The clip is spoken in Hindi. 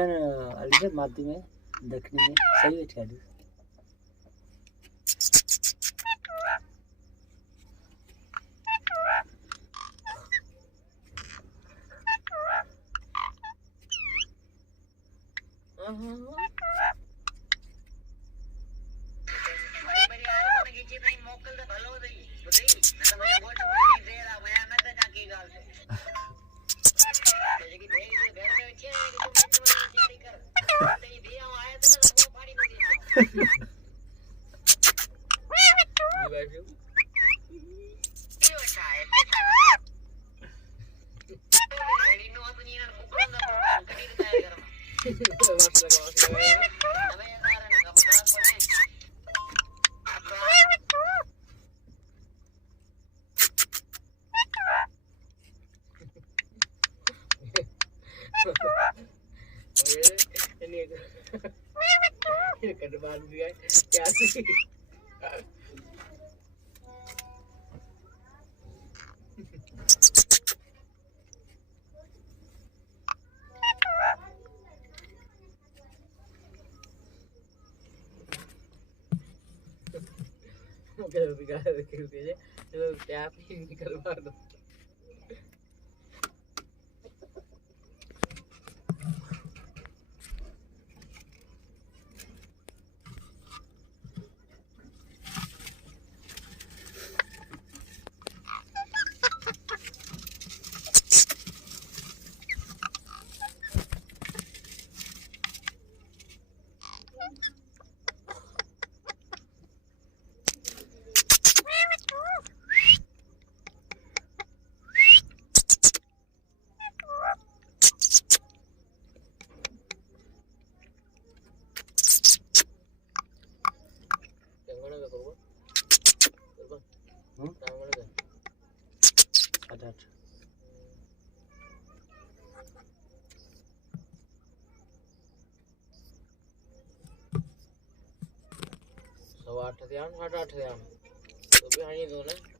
अलीगढ़ माध्यम में दक्षिण में सही है क्या कटबान भी है क्या सी मुझे बिगाड़ के लिए तो क्या ही निकलवा दो सवा 8 ध्यान 8 ध्यान तो भी हानि दो ना